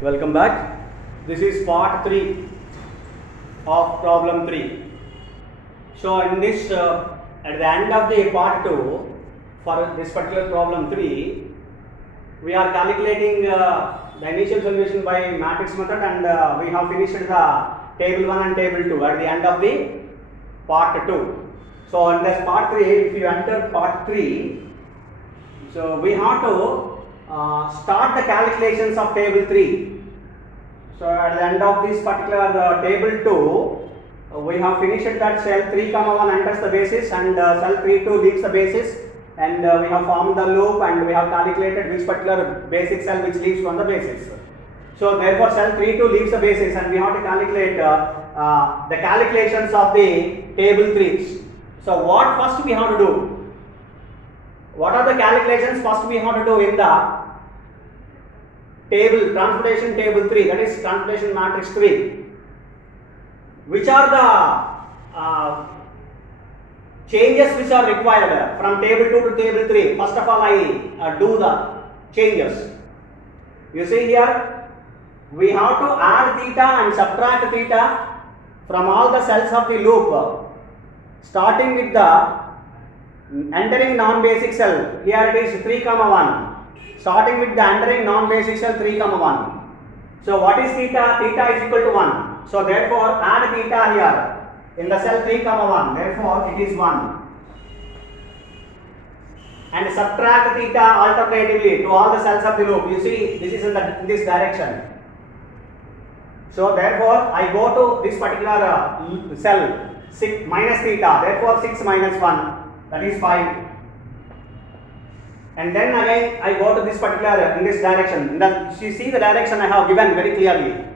Welcome back. This is part 3 of problem 3. So in this at the end of the part 2 for this particular problem 3, we are calculating the initial solution by matrix method, and we have finished the table 1 and table 2 at the end of the part 2. So in this part 3, if you enter part 3, so we have to start the calculations of table 3. So at the end of this particular table 2, we have finished that cell 3, 1 enters the basis, and cell 3, 2 leaves the basis, and we have formed the loop, and we have calculated which particular basic cell which leaves from the basis. So therefore cell 3, 2 leaves the basis, and we have to calculate the calculations of the table 3. So what first we have to do? What are the calculations first we have to do in the table, transportation table 3, that is transportation matrix 3? Which are the changes which are required from table 2 to table 3? First of all, I do the changes. You see here, we have to add theta and subtract theta from all the cells of the loop, starting with the entering non-basic cell. Here it is 3, 1. Starting with the entering non-basic cell 3, 1. So what is theta? Theta is equal to 1. So therefore add theta here in the cell 3, 1. Therefore it is 1. And subtract theta alternatively to all the cells of the loop. You see, this is in this direction. So therefore I go to this particular cell 6 minus theta. Therefore 6 minus 1. That is 5. And then again I go to this particular in this direction. You see the direction I have given very clearly.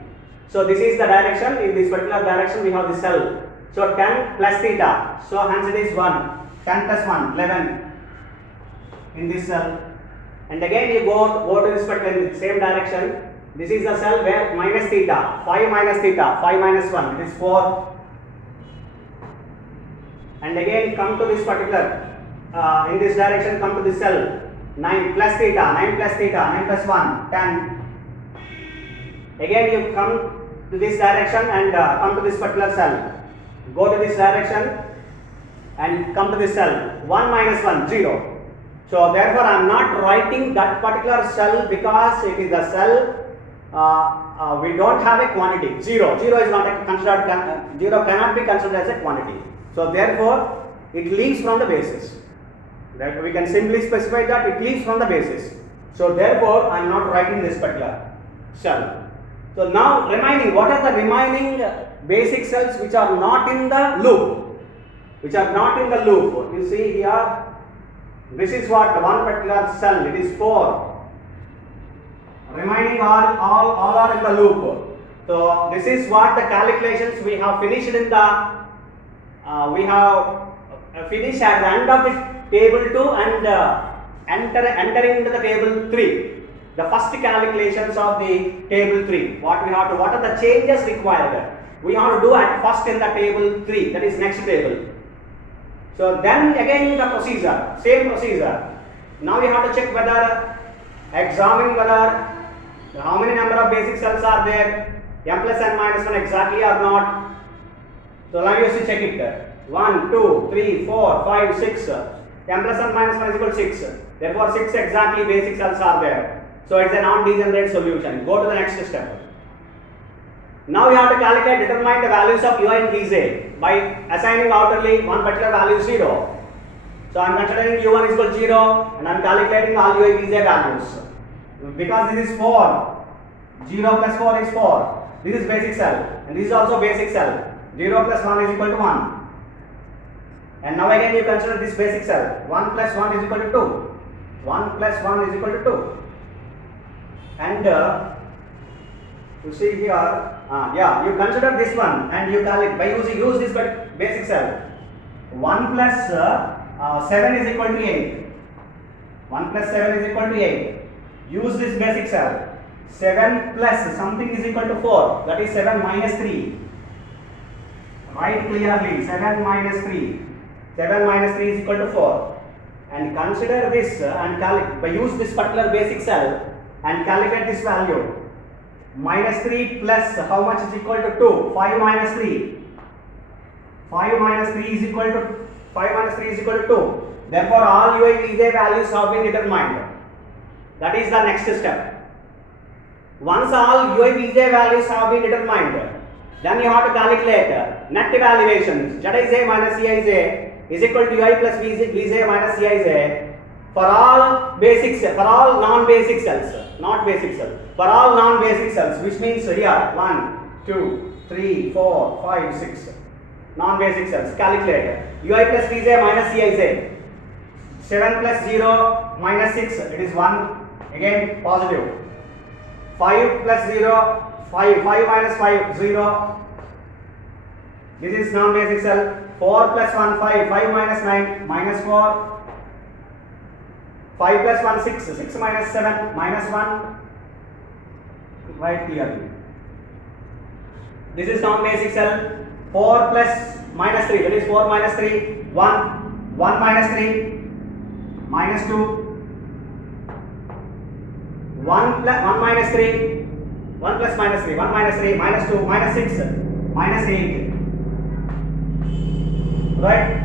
So this is the direction. In this particular direction we have the cell. So 10 plus theta. So hence it is 1. 10 plus 1, 11 in this cell. And again you go to this particular same direction. This is the cell where minus theta. 5 minus theta. 5 minus 1. It is 4. And again come to this particular in this direction, come to this cell 9 plus theta, 9 plus theta, 9 plus 1, 10. Again you come to this direction and come to this particular cell. Go to this direction and come to this cell. 1 minus 1, 0. So therefore I am not writing that particular cell because it is the cell we don't have a quantity. 0 is not considered, 0 cannot be considered as a quantity. So therefore it leaves from the basis. That we can simply specify that it leaves from the basis. So therefore I am not writing this particular cell. So now remaining, what are the remaining basic cells which are not in the loop? Which are not in the loop. You see here, this is what one particular cell, it is 4. Remaining all are in the loop. So this is what the calculations we have finished in the we have finished at the end of the table 2 and entering into the table 3. The first calculations of the table 3. What are the changes required? We have to do at first in the table 3, that is next table. So then again the procedure, same procedure. Now we have to check whether, examine whether how many number of basic cells are there, m plus n minus 1 exactly or not. So now you have to check it. 1, 2, 3, 4, 5, 6. M plus n minus 1 is equal to 6. Therefore 6 exactly basic cells are there. So it's a non-degenerate solution. Go to the next step. Now you have to determine the values of ui and vj by assigning outerly one particular value 0. So I am considering u1 is equal to 0 and I am calculating all ui vj values. Because this is 4. 0 plus 4 is 4. This is basic cell and this is also basic cell. 0 plus 1 is equal to 1. And now again you consider this basic cell. 1 plus 1 is equal to 2. 1 plus 1 is equal to 2. And you see here, you consider this one and you calculate by use this basic cell. 1 plus 7 is equal to 8. 1 plus 7 is equal to 8. Use this basic cell. 7 plus something is equal to 4. That is 7 minus 3. Write clearly 7 minus 3. 7 minus 3 is equal to 4. And consider this and by use this particular basic cell and calculate this value. minus 3 plus how much is equal to 2? 5 minus 3. 5 minus 3 is equal to 2. Therefore, all ui vj values have been determined. That is the next step. Once all ui vj values have been determined, then you have to calculate net evaluations. Zij minus Cij is equal to ui plus vj minus Cij for all basic cells, for all non-basic cells, not basic cells, for all non-basic cells, which means here 1, 2, 3, 4, 5, 6 non-basic cells. Calculate ui plus vj minus Cij. 7 plus 0 minus 6, it is 1, again positive. 5 plus 0, 5 minus 5, 0. This is non-basic cell. 4 plus 1, 5 minus 9, minus 4. 5 plus 1, 6 minus 7, minus 1. Write clearly. This is non-basic cell. 4 plus minus 3, that is 4 minus 3, 1 minus 3, minus 2, 1 minus 3, 1 plus minus 3, 1 minus 3, minus 2, minus 6, minus 8. Right?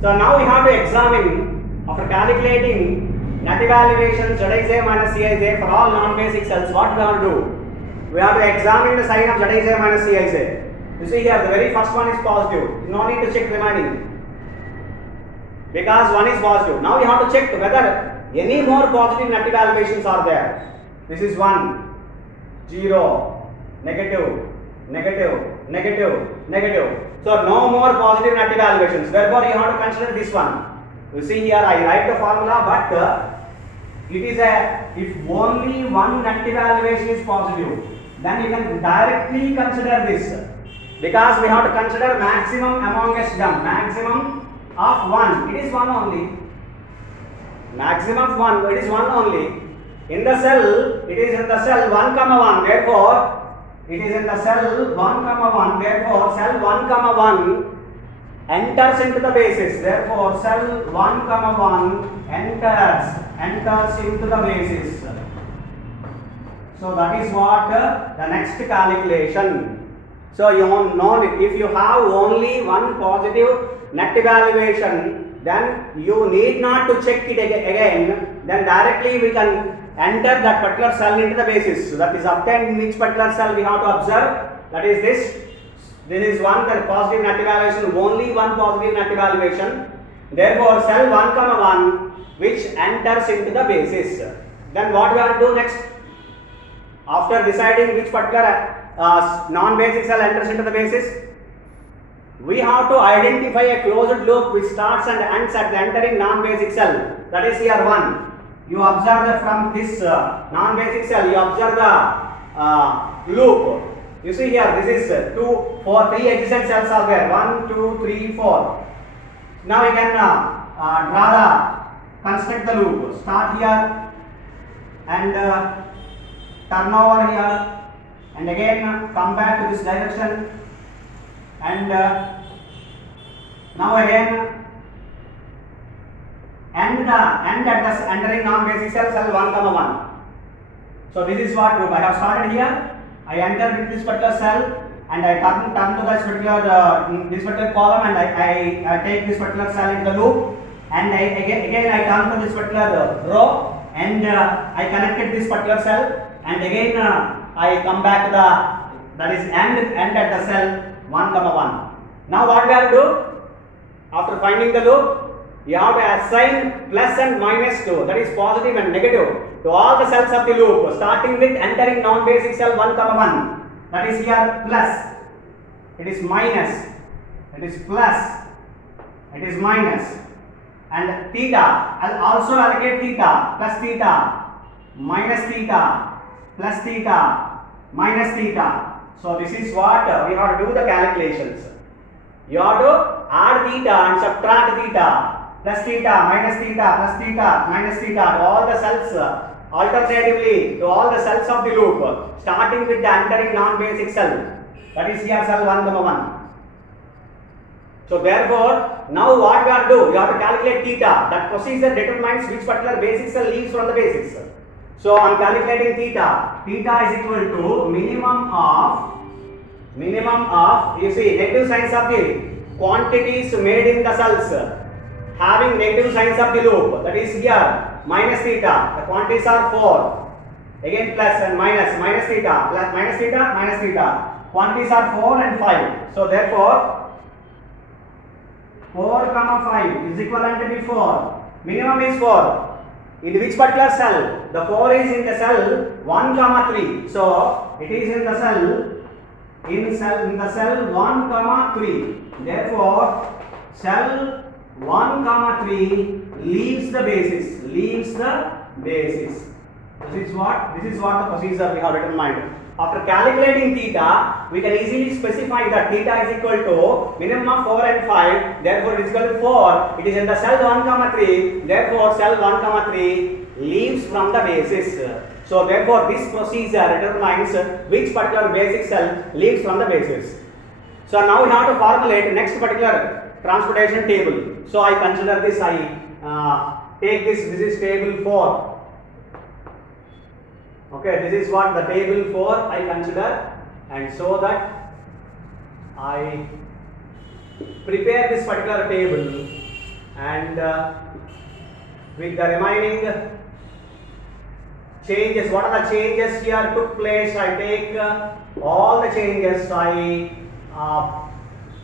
So now we have to examine, after calculating net evaluation Zij minus Cij for all non-basic cells, what we have to do? We have to examine the sign of Zij minus Cij. You see here, the very first one is positive. No need to check remaining, because one is positive. Now we have to check whether any more positive net evaluations are there. This is 1, 0, negative, negative, negative, negative. So no more positive net evaluations. Therefore, you have to consider this one. You see here, I write the formula, but it is if only one net evaluation is positive, then you can directly consider this, because we have to consider maximum amongst them. Maximum of 1, it is 1 only. Maximum of 1, it is 1 only. In the cell, it is in the cell 1 comma 1. Therefore, it is in the cell 1 comma 1. Therefore, cell 1 comma 1 enters into the basis. Therefore, cell 1 comma 1 enters into the basis. So that is what the next calculation. So you know, if you have only one positive net evaluation, then you need not to check it again. Then directly we can enter that particular cell into the basis. So that is obtained in which particular cell we have to observe. That is this. This is one positive net evaluation, only one positive net evaluation. Therefore, cell 1 comma 1 which enters into the basis. Then what we have to do next? After deciding which particular non-basic cell enters into the basis, we have to identify a closed loop which starts and ends at the entering non-basic cell. That is here 1. You observe that from this non-basic cell, you observe the loop. You see here, this is 2, 4, 3 adjacent cells are there. 1, 2, 3, 4. Now we can construct the loop. Start here and turn over here, and again come back to this direction, and now again end at the entering non-basic cell 1 comma 1. So this is what loop I have started here. I enter into this particular cell and I turn to this particular column, and I take this particular cell into the loop, and again I turn to this particular row and I connected this particular cell, and again I come back to that is end at the cell 1 comma 1. Now what we have to do? After finding the loop, you have to assign plus and minus to, that is positive and negative, to all the cells of the loop, starting with entering non-basic cell 1 comma 1. That is here plus, it is minus, it is plus, it is minus, and theta. I'll also allocate theta, plus theta, minus theta, plus theta, minus theta. So this is what we have to do the calculations. You have to add theta and subtract theta, plus theta, minus theta, plus theta, minus theta to all the cells alternatively, to all the cells of the loop, starting with the entering non-basic cell. That is here cell 1 comma 1. So therefore, now what we have to do? You have to calculate theta. That procedure determines which particular basic cell leaves from the basics. So I am calculating theta. Theta is equal to minimum of, you see, negative signs of the quantities made in the cells having negative signs of the loop, that is here minus theta, the quantities are 4, again plus and minus theta, plus minus theta, quantities are 4 and 5. So therefore 4 comma 5 is equivalent to be 4, minimum is 4. In which particular cell? The 4 is in the cell 1 comma 3. So it is in the cell 1 comma 3. Therefore cell 1 comma 3 leaves the basis. This is what the procedure we have determined. After calculating theta, we can easily specify that theta is equal to minimum of 4 and 5. Therefore, it is equal to 4. It is in the cell 1 comma 3. Therefore, cell 1 comma 3 leaves from the basis. So, therefore, this procedure determines which particular basic cell leaves from the basis. So, now we have to formulate next particular transportation table. So, I consider this. I take this. This is table 4. Okay, this is what the table 4 I consider, and so that I prepare this particular table, and with the remaining changes, what are the changes here took place, I take all the changes, I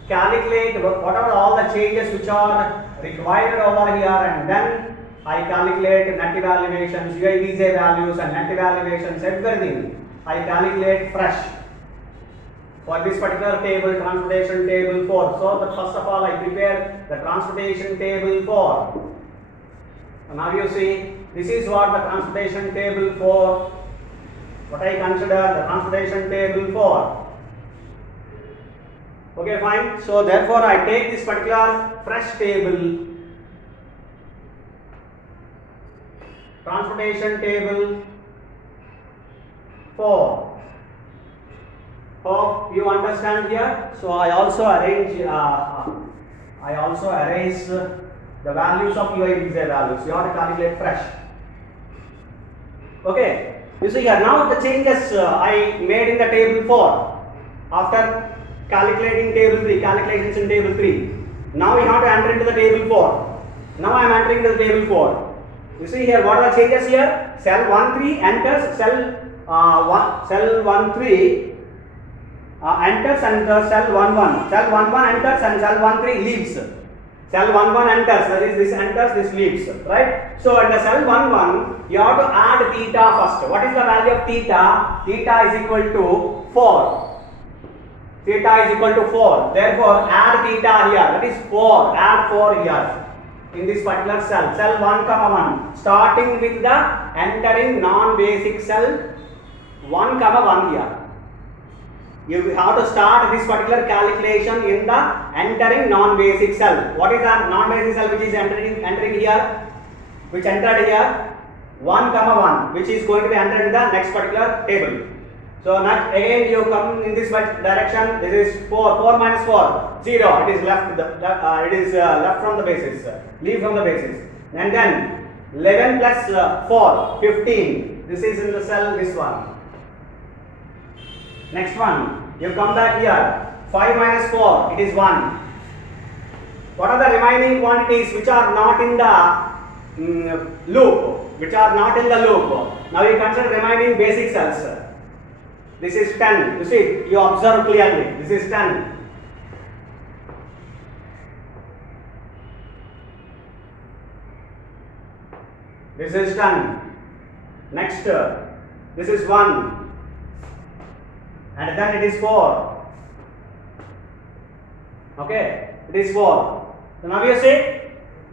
calculate whatever all the changes which are required over here, and then I calculate net evaluations, UIVJ values and net evaluations, everything I calculate fresh for this particular table, transportation table 4. So that first of all I prepare the transportation table 4. So now you see, this is what the transportation table 4, what I consider the transportation table 4. Okay, fine. So therefore I take this particular fresh table, transportation table 4. Hope you understand here. So I also arrange the values of UIVJ values. You have to calculate fresh. Okay. You see here now the changes I made in the table 4 after calculating table 3, calculations in table 3. Now we have to enter into the table 4. Now I am entering into the table 4. You see here what are the changes here? Cell 1 3 enters, cell 1 3 enters, and cell 1 1. Cell 1 1 enters and cell 1 3 leaves. Cell 1 1 enters, that is this enters, this leaves, right? So in the cell 1 1 you have to add theta first. What is the value of theta? Theta is equal to 4. Theta is equal to 4. Therefore add theta here, that is 4. Add 4 here. In this particular cell, cell 1 comma 1, starting with the entering non-basic cell 1 comma 1 here. You have to start this particular calculation in the entering non-basic cell. What is the non-basic cell which is entering here? Which entered here? 1 comma 1, which is going to be entered in the next particular table. So next again you come in this direction. This is 4 minus 4, 0. It is left. Left from the basis. Leave from the basis. And then 11 plus 4, 15. This is in the cell. This one. Next one. You come back here. 5 minus 4. It is 1. What are the remaining quantities which are not in the loop? Which are not in the loop. Now you consider remaining basic cells. This is 10. You see, you observe clearly. This is 10. This is 10. Next, this is 1. And then it is 4. Okay, it is 4. So now you see,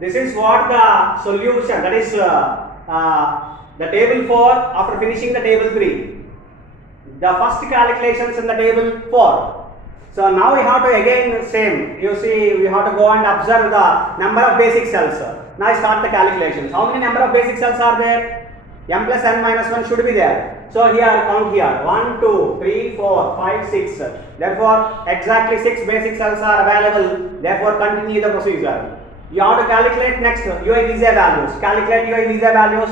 this is what the solution, that is the table 4 after finishing the table 3. The first calculations in the table 4. So now we have to again same. You see, we have to go and observe the number of basic cells. Now I start the calculations. How many number of basic cells are there? M plus n minus 1 should be there. So here count here 1, 2, 3, 4, 5, 6. Therefore exactly 6 basic cells are available. Therefore continue the procedure. You have to calculate next UIVJ values. Calculate UIVJ values.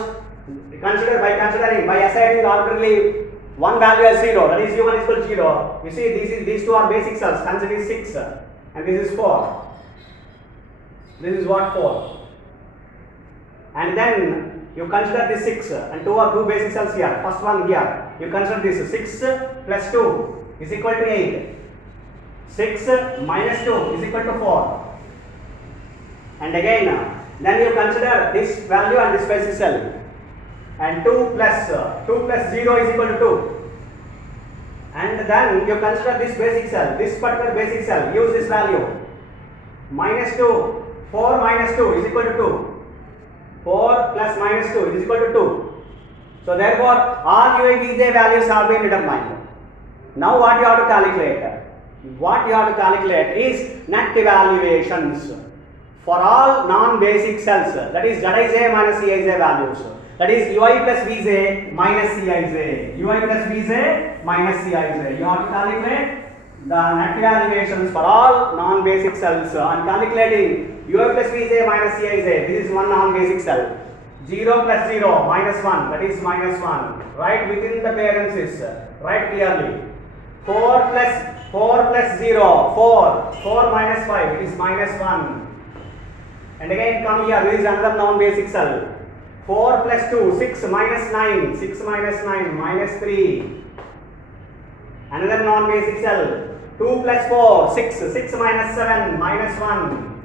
considering by assigning arbitrarily one value as 0, that is u1 is equal to 0. You see these two are basic cells. Hence it is 6 and this is 4. This is what 4. And then you consider this 6 and two basic cells here. First one here. You consider this 6 plus 2 is equal to 8. 6 minus 2 is equal to 4. And again, then you consider this value and this basic cell. And 2 plus 0 is equal to 2. And then you consider this basic cell, this particular basic cell, use this value. Minus 2, 4 minus 2 is equal to 2. 4 plus minus 2 is equal to 2. So therefore, all UIVJ values have been determined. Now what you have to calculate? What you have to calculate is net evaluations for all non-basic cells. That is Zij minus Cij values. That is Ui plus Vj minus Cij. Ui plus Vj minus Cij. You have to calculate the net evaluations for all non-basic cells. On calculating Ui plus Vj minus Cij, this is one non-basic cell. 0 plus 0 minus 1, that is minus 1. Right within the parenthesis, write clearly. 4 plus 0, 4 minus 5, it is minus 1. And again come here, this is another non-basic cell. 4 plus 2, 6 minus 9, 6 minus 9, minus 3. Another non-basic cell. 2 plus 4, 6 minus 7, minus 1.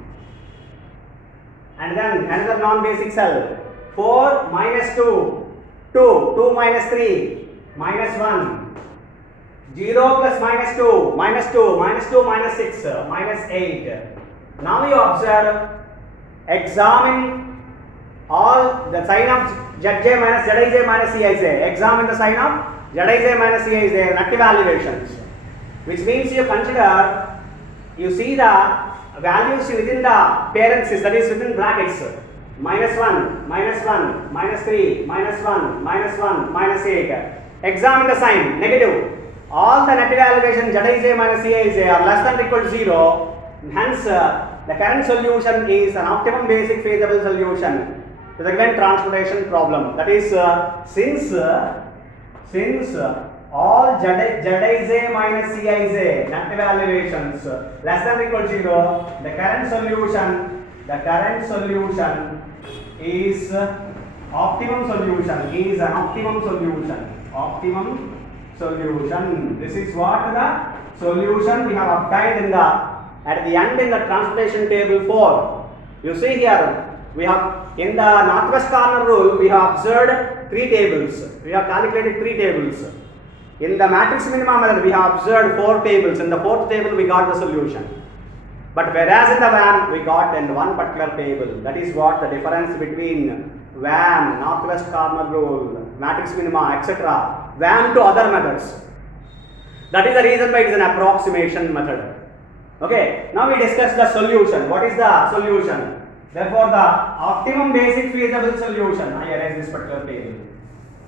And then another non-basic cell. 4 minus 2, 2 minus 3, minus 1. 0 plus minus 2, minus 2 minus 6, minus 8. Now you observe, examine all the sign of Zij minus Cij. Examine the sign of Zij minus Cij, net evaluations. Which means you consider, you see the values within the parentheses, that is within brackets. Minus 1, minus 1, minus 3, minus 1, minus 1, minus 8. Examine the sign, negative. All the net evaluation Zij minus Cij are less than or equal to 0. Hence, the current solution is an optimum basic feasible solution to the given transportation problem. That is, since all Zij minus Cij net evaluations less than or equal to 0, the current solution is optimum solution. This is what the solution we have obtained at the end in the transportation table 4. You see here, we have in the northwest corner rule, we have observed 3 tables. We have calculated 3 tables. In the matrix minima method, we have observed 4 tables. In the 4th table, we got the solution. But whereas in the VAM, we got in one particular table. That is what the difference between VAM, northwest corner rule, matrix minima, etc. VAM to other methods. That is the reason why it is an approximation method. Okay, now we discuss the solution. What is the solution? Therefore, the optimum basic feasible solution, I erase this particular table.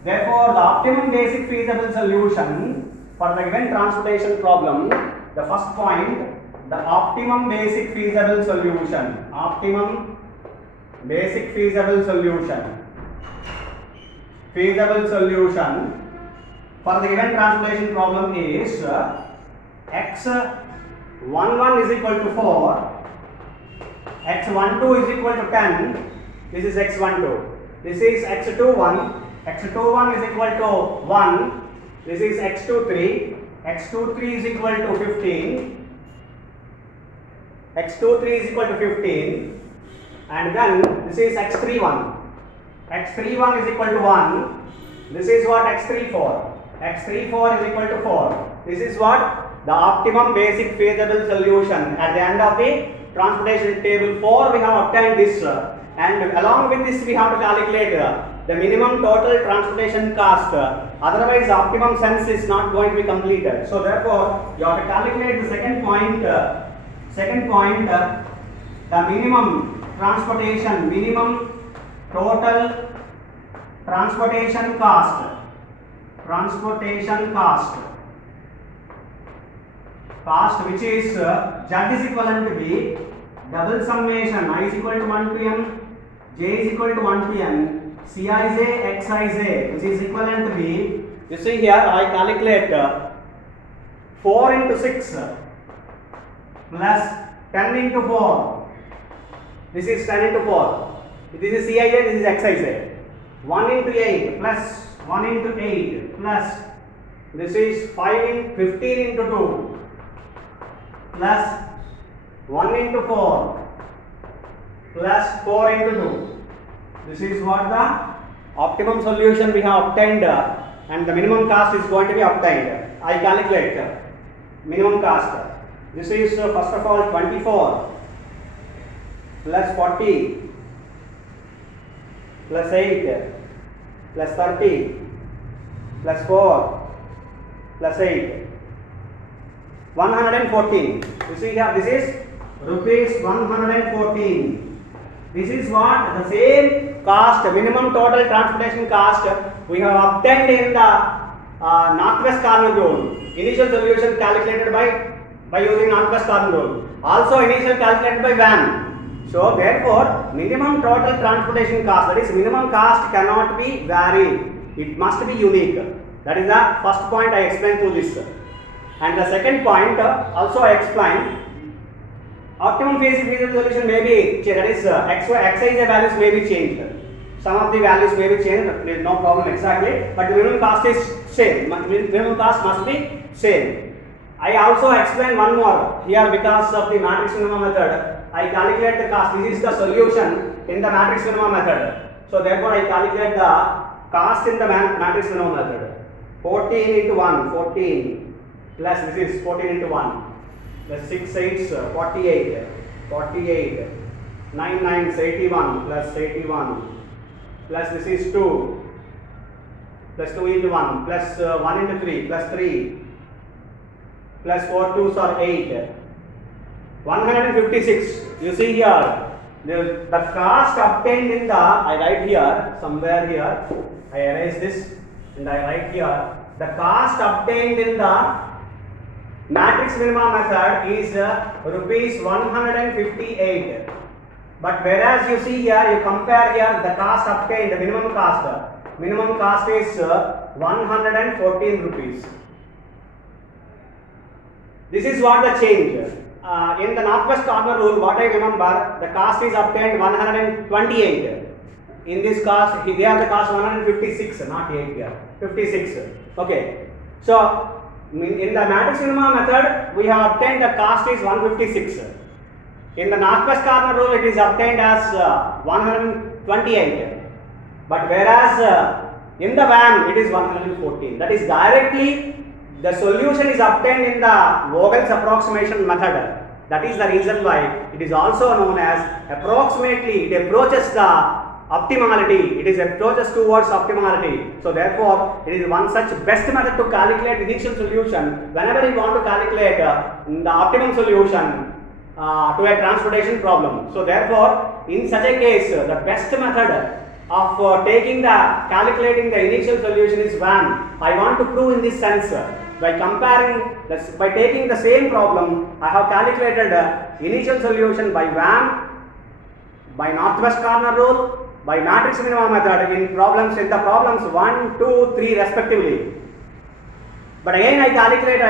Therefore, the optimum basic feasible solution for the given transportation problem, the first point, the optimum basic feasible solution. Optimum basic feasible solution. Feasible solution for the given transportation problem is x11 is equal to 4, x12 is equal to 10, this is x12, this is x21, x21 is equal to 1, this is x23, x23 is equal to 15, x23 is equal to 15, and then this is x31, x31 is equal to 1, this is what x34, x34 is equal to 4, this is what the optimum basic feasible solution. At the end of the transportation table 4, we have obtained this, and along with this we have to calculate the minimum total transportation cost. Otherwise, optimum sense is not going to be completed. So therefore, you have to calculate the second point. The minimum transportation, minimum total transportation cost. Cost which is Z is equivalent to B, double summation I is equal to 1 to M, J is equal to 1 to N, Cij, Xij, which is equivalent to be, you see here I calculate 4 into 6 plus 10 into 4. This is 10 into 4. This is Cij, this is Xij. 1 into 8 plus 1 into 8 plus this is 15 into 2 plus 1 into 4 plus 4 into 2. This is what the optimum solution we have obtained and the minimum cost is going to be obtained. I calculate minimum cost. This is first of all 24 plus 40 plus 8 plus 30 plus 4 plus 8. 114. You see here, this is rupees 114. This is what the same cost, minimum total transportation cost we have obtained in the northwest corner rule. Initial solution calculated by using northwest corner rule. Also initial calculated by VAM. So therefore, minimum total transportation cost, that is minimum cost cannot be varied. It must be unique. That is the first point I explained through this. And the second point also I explained. Optimum feasible solution may be changed, that is Xij values may be changed. Some of the values may be changed, there is no problem exactly, but the minimum cost is same. Minimum cost must be same. I also explain one more here because of the matrix minima method. I calculate the cost. This is the solution in the matrix minima method. So therefore I calculate the cost in the matrix minima method. 14 into 1, 14 plus this is 14 into 1. Plus 6 8s 48, 48, 9 9s 81 plus 81 plus this is 2 plus 2 into 1 plus 1 into 3 plus 3 plus 4 2s are 8. 156. You see here the cost obtained in the, I write here somewhere here, I erase this and I write here the cost obtained in the matrix minima method is rupees 158. But whereas you see here, you compare here the cost obtained, the minimum cost is 114 rupees. This is what the change. In the northwest corner rule, what I remember, the cost is obtained 128. In this cost, here the cost 156, not 8 here, 56. Okay. So in the matrix minima method, we have obtained the cost is 156. In the northwest corner rule, it is obtained as 128. But whereas in the VAM, it is 114. That is directly the solution is obtained in the Vogel's approximation method. That is the reason why it is also known as approximately. It approaches the optimality, it is approaches towards optimality. So therefore, it is one such best method to calculate initial solution whenever you want to calculate the optimum solution to a transportation problem. So therefore, in such a case, the best method of calculating the initial solution is VAM. I want to prove in this sense by by taking the same problem, I have calculated initial solution by VAM, by northwest corner rule, by matrix minima method in the problems 1, 2, 3 respectively. But again I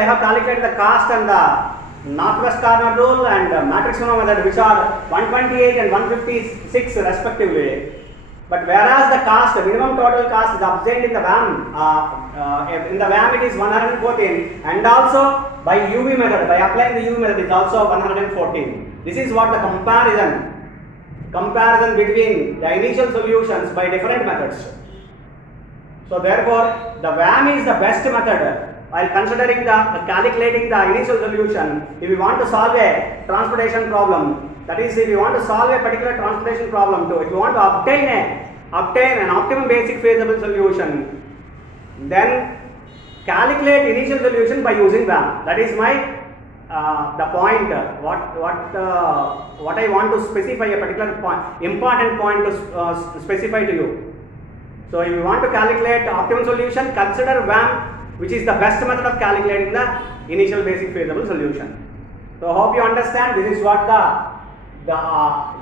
have calculated the cost and the northwest corner rule and matrix minima method, which are 128 and 156 respectively. But whereas the cost, the minimum total cost is obtained in the VAM, it is 114, and also by UV method, by applying the UV method, it is also 114. This is what the comparison between the initial solutions by different methods. So therefore, the VAM is the best method while considering the calculating the initial solution. If you want to solve a transportation problem, that is, if you want to solve a particular transportation problem too, if you want to obtain an optimum basic feasible solution, then calculate initial solution by using VAM. That is my the point. What I want to specify, a particular point, important point to specify to you. So if you want to calculate optimum solution, consider VAM, which is the best method of calculating the initial basic feasible solution. So hope you understand. This is what the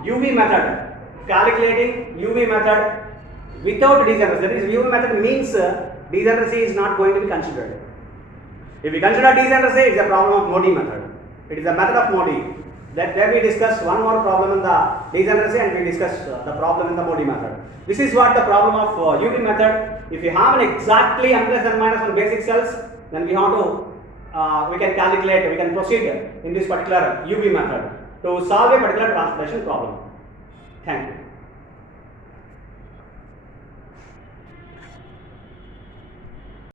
UV method, calculating UV method without degeneracy. That is, UV method means degeneracy is not going to be considered. If we consider degeneracy, it is a problem of Modi method. It is a method of Modi. That there we discuss one more problem in the degeneracy and we discuss the problem in the Modi method. This is what the problem of UV method. If you have an exactly M plus N minus 1 basic cells, then we have to we can calculate, we can proceed in this particular UV method to solve a particular transportation problem. Thank you.